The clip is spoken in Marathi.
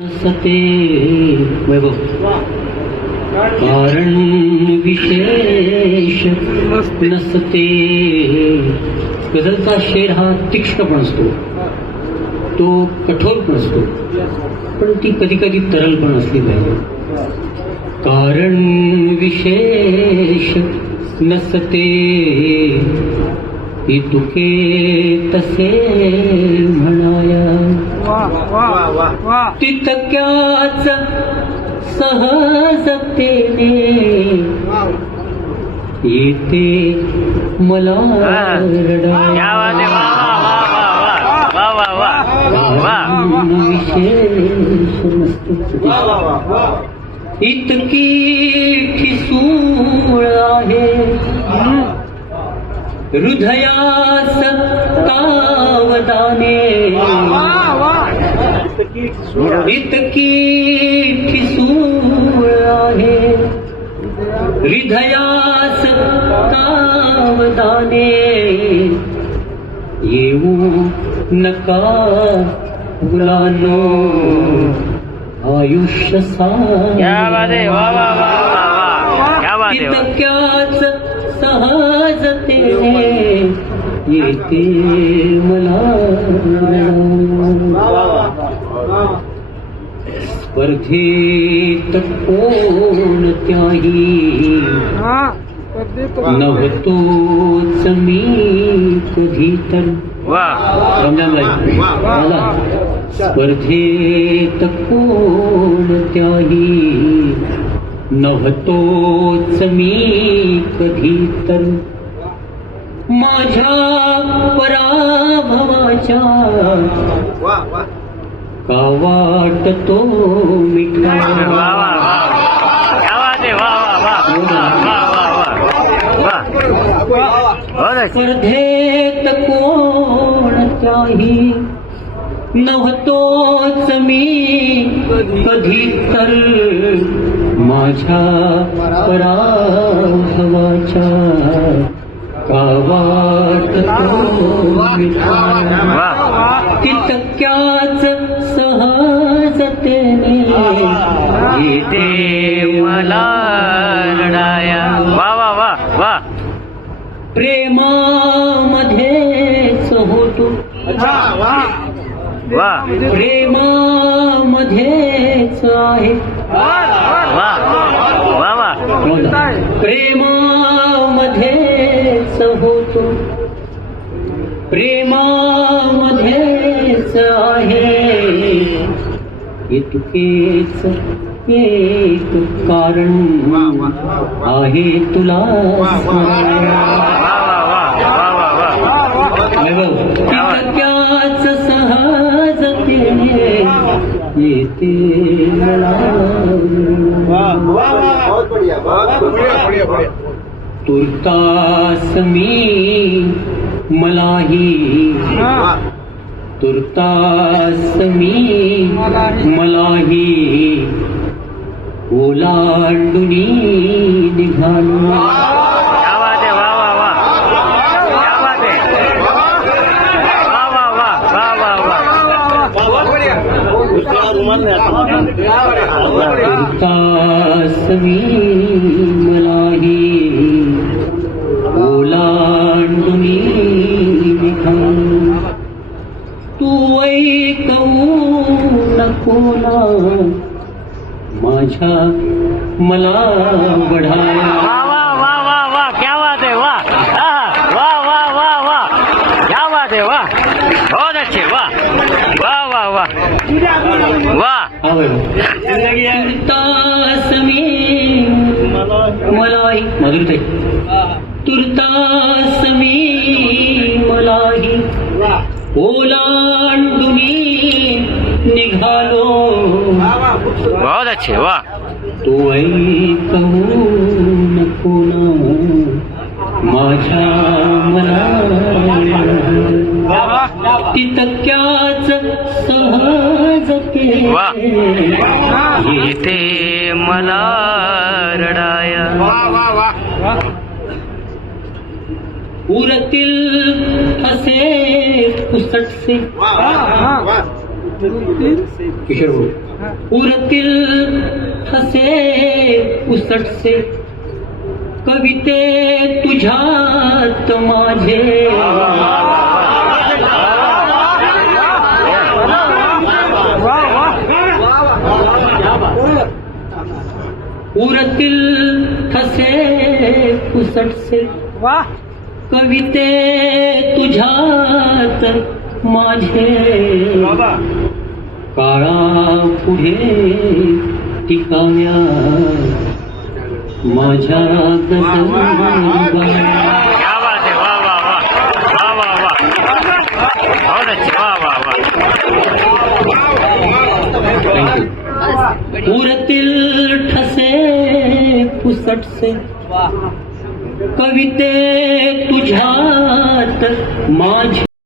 सते वैभव कारण विशेष नसते. गझलचा शेर हा तीक्ष्ण पण असतो, तो कठोर पण असतो, पण ती कधी कधी तरल पण असली पाहिजे. कारण विशेष नसते इतुके तसे म्हणाया. तितक्याच सहजतेने येते मला रडाया. विशेष इतकी ठिसूळ आहे हृदयास तावदाने. इतकी ठिसूळ आहे हृदयास तावदाने. येऊ नका मुलांनो आयुष्य तितक्याच सहजतेने येते मला. स्पर्धेत कोणत्याही नव्हतोच मी कधी तर. स्पर्धेत कोणत्याही नव्हतोच मी कधी तर. माझ्या पराभवाच्या का वाटतो मिठा. स्पर्धेत कोणत्याही नव्हतोच मी कधी तर. माझ्या पराभवाच्या का वाटतो मिठा. तितक्याच सहजतेने येते मला रडाया. प्रेमामध्येच होतो, प्रेमामध्येच आहे. प्रेमामध्येच होतो, प्रेमामध्येच आहे. इतकेच एक कारण आहे तुला. तितक्याच सहजतेने येते मला. तुर्तास मी मलाही, तुर्तास मी मलाही ओलांडुनी निघालो. तुर्तास मी मलाही ओलांडुनी निघालो. तू ऐकू नको ना माझ्या मला बढाया. क्या बात है, वाह वाह वाह वाह वाह, क्या बात है, वाह बहुत अच्छे, वाह वाह वाह वाह वाह. तुर्तास मी मलाही मधुरते. तुर्तास मी मलाही ओलांडुनी निघालो. बहुत अच्छे, वाह. तू ऐकू नको ना माझ्या मला. तितक्याच सहजतेने येते मला रडाया. उरतील असे पुसटसे किशोर उरतील ठसे उसटसे कविते तुझ्यात माझे उरतील ठसे उसटसे कविते तुझ्यात माझे काळा पुढे टिकाव्या माझ्या गजला क्या बात है वाह वाह वाह वाह वाह वाह बहुत अच्छे वाह वाह वाह उरतील ठसे पुसटसे कविते तुझ्यात माझे